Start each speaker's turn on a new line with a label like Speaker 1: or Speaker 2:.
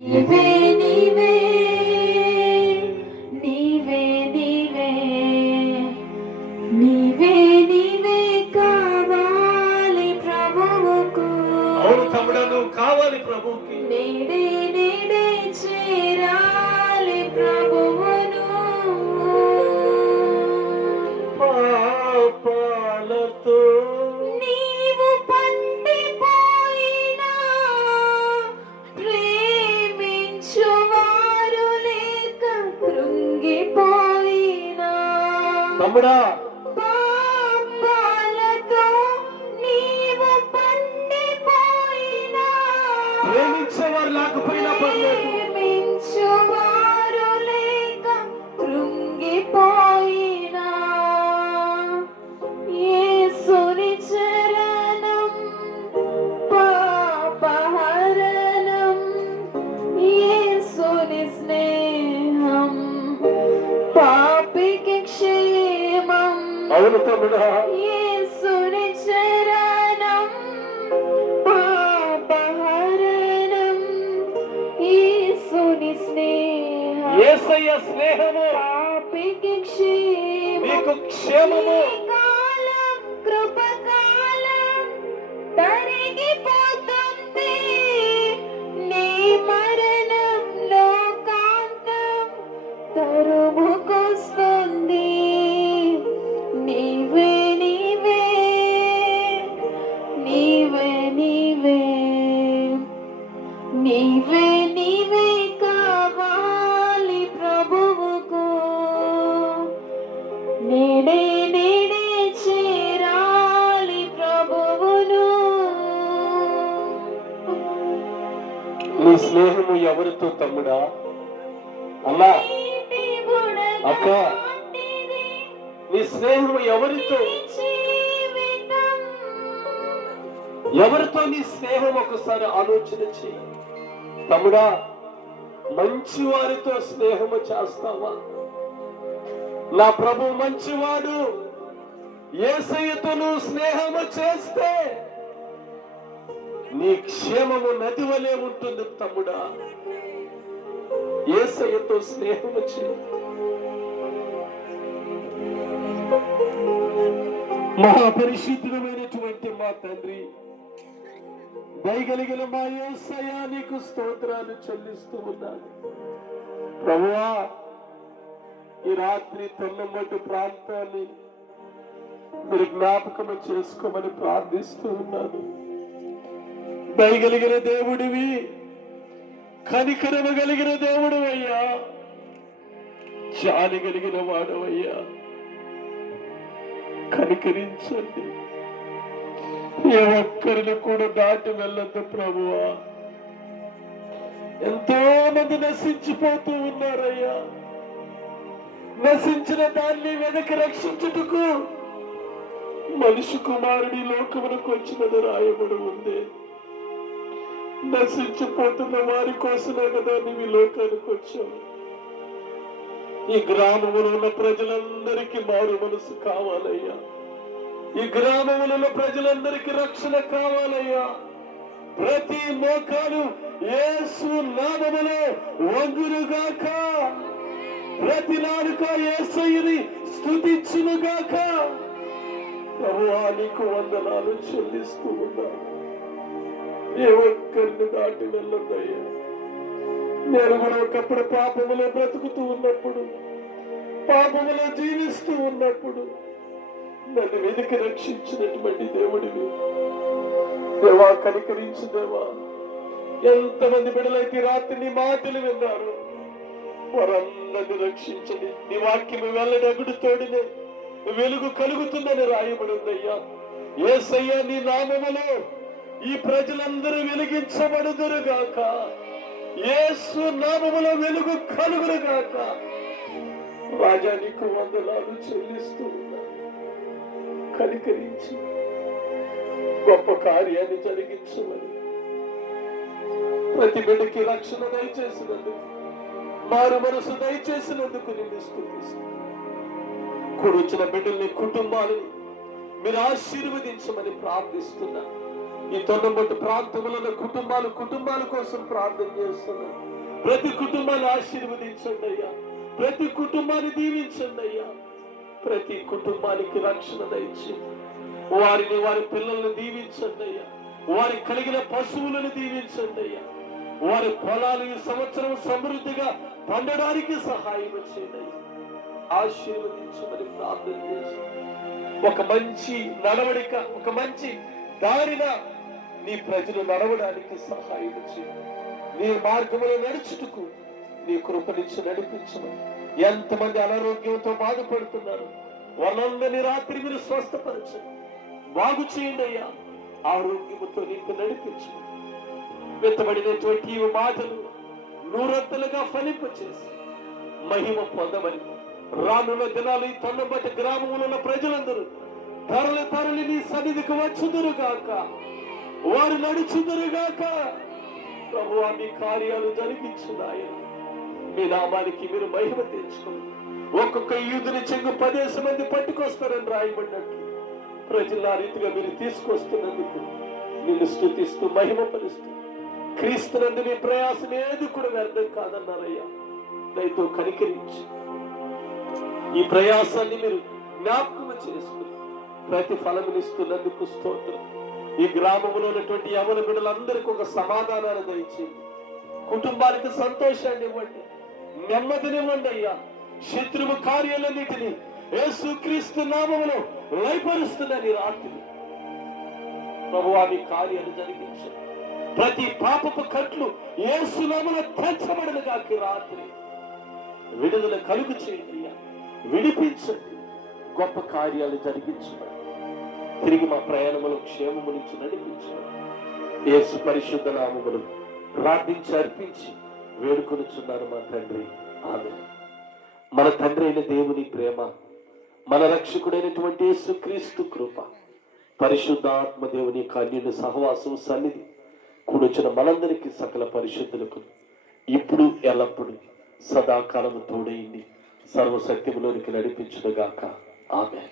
Speaker 1: నీవే నీవే నీవే నీవే నీవే నీవే కావాలి ప్రభువుకు.
Speaker 2: అవును తమ్ముడా నువ్వు కావాలి ప్రభుకి
Speaker 1: నేడే నేడే చేరాలి
Speaker 2: తమ్ముడా. ప్రేమించేవారు లేకపోయినా పర్లేదు. ఏసయ్య స్నేహము
Speaker 1: నేడే నేడే చేరాలి ప్రభువును.
Speaker 2: నీ స్నేహము ఎవరితో తమ్ముడా? అమ్మా అక్క. నీ స్నేహము ఎవరితో? ఎవరితో నీ స్నేహం ఒకసారి ఆలోచన చెయ్యి తమ్ముడా మంచి వారితో స్నేహము చేస్తావా? నా ప్రభు మంచివాడు. ఏసయ్యతో స్నేహము చేస్తే నీ క్షేమము నది వలె ఉంటుంది తమ్ముడా. ఏసయ్యతో స్నేహము చే మహాపరిశుద్ధమైనటువంటి మా తండ్రి దయగలిగిన మా యేసయ్య నీకు స్తోత్రాలు చెల్లిస్తూ ఉన్నాను ప్రభువా ఈ రాత్రి తొన్నమట్టు ప్రాంతాన్ని మీరు జ్ఞాపకం చేసుకోమని ప్రార్థిస్తూ ఉన్నాను. దయగలిగిన దేవుడివి కనికరమ కలిగిన దేవుడు అయ్యా జాలి కలిగిన వాడవయ్యా. కనికరించండి. ఏ ఒక్కరిని కూడా దాటి వెళ్ళద్దు ప్రభువా. ఎంతో మంది నశించిపోతూ ఉన్నారయ్యా. నశించిన దాన్ని వెనక రక్షించుటకు మనిషి కుమారుడి లోకమునకు వచ్చినది రాయబడి ఉంది. నశించిపోతున్న వారి కోసమే కదా నీవి ఈ లోకానికి వచ్చావు. ఈ గ్రామంలో ఉన్న ప్రజలందరికీ మారు మనసు కావాలయ్యా. ఈ గ్రామంలో ఉన్న ప్రజలందరికీ రక్షణ కావాలయ్యా. ప్రతి మోకాలు ఏసు నామములో వంగునుగాక. ప్రతి నాలుక యేసయ్యని స్తుతించునుగాక. ప్రభువా నీకు వందనాలు చెల్లిస్తూ ఉన్నాను ఏ ఒక్కరిని దాటి వెళ్ళొద్దయ్యా. నేను కూడా ఒకప్పుడు పాపములో బ్రతుకుతూ ఉన్నప్పుడు పాపములో జీవిస్తూ ఉన్నప్పుడు నన్ను వెనుక రక్షించినటువంటి దేవుడివి. దేవా కనికరించు దేవా. ఎంతమంది బిడలైతే రాత్రిని మాటలు విన్నారు వారందరిని రక్షించండి. నీ వాక్యము వెళ్ళడగుడు తోడినే వెలుగు కలుగుతుందని రాయబడి ఉందయ్యా ఏసయ్యా నీ నామములో ఈ ప్రజలందరూ వెలిగించబడుదురుగాక ఏసు నామములో వెలుగు కలుగురుగాక రాజా నీకు వందలాలు చెల్లిస్తూ కనికరించి గొప్ప కార్యాన్ని జరిగించమని. ప్రతి బిడ్డకి రక్షణ దయచేసినందుకు మారు మనసు దయచేసినందుకు నిన్ను స్థుతిస్తూ కూడొచ్చిన బిడ్డల్ని కుటుంబాలని మీరు ఆశీర్వదించమని ప్రార్థిస్తున్నా. ఈ తొండబొట్టు ప్రాంతములలో కుటుంబాలు కుటుంబాల కోసం ప్రార్థన చేస్తున్నా. ప్రతి కుటుంబాన్ని ఆశీర్వదించండి అయ్యా. ప్రతి కుటుంబాన్ని దీవించండి అయ్యా. ప్రతి కుటుంబానికి రక్షణ దయచి వారిని వారి పిల్లల్ని దీవించండి అయ్యా. వారికి కలిగిన పశువులను దీవించండి అయ్యా. వారి పొలాలు ఈ సంవత్సరం సమృద్ధిగా పొందడానికి సహాయం చేయండి ఆశీర్వదించమని ప్రార్థన చేసి ఒక మంచి నడవడిక ఒక మంచి దారిన నీ ప్రజలు నడవడానికి సహాయం చేయండి నీ మార్గంలో నడుచుటకు నీ కృపనిచ్చి నడిపించమని. ఎంతమంది అనారోగ్యంతో బాధపడుతున్నారు. వాళ్ళందరినీ రాత్రి మీరు స్వస్థపరచండి. బాగు చేయండి అయ్యా. ఆరోగ్యముతో నీకు నడిపించు వెత్తబడినటువంటి మాటలు నూరెత్తలుగా ఫలింపు చేసి మహిమ పొందమని రానున్న దినాలు ఈ తొండబట్టి గ్రామంలో ఉన్న ప్రజలందరూ తరలి తరలి నీ సన్నిధికి వచ్చుదురుగాక వారు నడుచుదురుగాక ప్రభు మీ కార్యాలు జరిగించున్నాయి మీ నామానికి మీరు మహిమ తెచ్చుకోండి. ఒక్కొక్క యూదుని చెంగు పదేసి మంది పట్టుకొస్తారని రాయబడినట్టు ప్రజలు ఆ రీతిగా మీరు తీసుకొస్తున్నందుకు నిన్ను స్థుతిస్తూ మహిమపరుస్తూ క్రీస్తునందు నీ ప్రయాసం ఏది కూడా వ్యర్థం కాదన్నారయ్యా. దయతో కనికరించి ఈ ప్రయాసాన్ని మీరు జ్ఞాపకం చేసుకుని ప్రతి ఫలమునిస్తున్నందుకు స్తోత్రం. ఈ గ్రామంలో ఉన్నటువంటి యవన బిడ్డలందరికీ ఒక సమాధానాన్ని దయచేయండి కుటుంబానికి సంతోషాన్ని ఇవ్వండి. నెమ్మదినివ్వండి అయ్యా. శత్రువు కార్యాలన్నిటిని యేసుక్రీస్తు నామములో నీ రాత్రి ప్రభు అవి కార్యాలు జరిగించండి. ప్రతి పాపపు కట్లు ఏసునామలో తెంచబడిన కాకి రాత్రి. విడుదల కలుగు చేయండి విడిపించండి. గొప్ప కార్యాలు జరిగించండి తిరిగి మా ప్రయాణములు క్షేమము నుంచి నడిపించండి యేసు పరిశుద్ధ నామములు ప్రార్థించి అర్పించి వేడుకొనుచున్నాను మా తండ్రి. ఆమె మన తండ్రి అయిన దేవుని ప్రేమ మన రక్షకుడైనటువంటి యేసుక్రీస్తు కృప పరిశుద్ధాత్మ దేవుని కన్యుని సహవాసం సన్నిధి ఇప్పుడు వచ్చిన మనందరికీ సకల పరిశుద్ధులకు ఇప్పుడు ఎల్లప్పుడు సదాకాలము తోడైంది సర్వసత్యములోనికి నడిపించునుగాక. ఆమె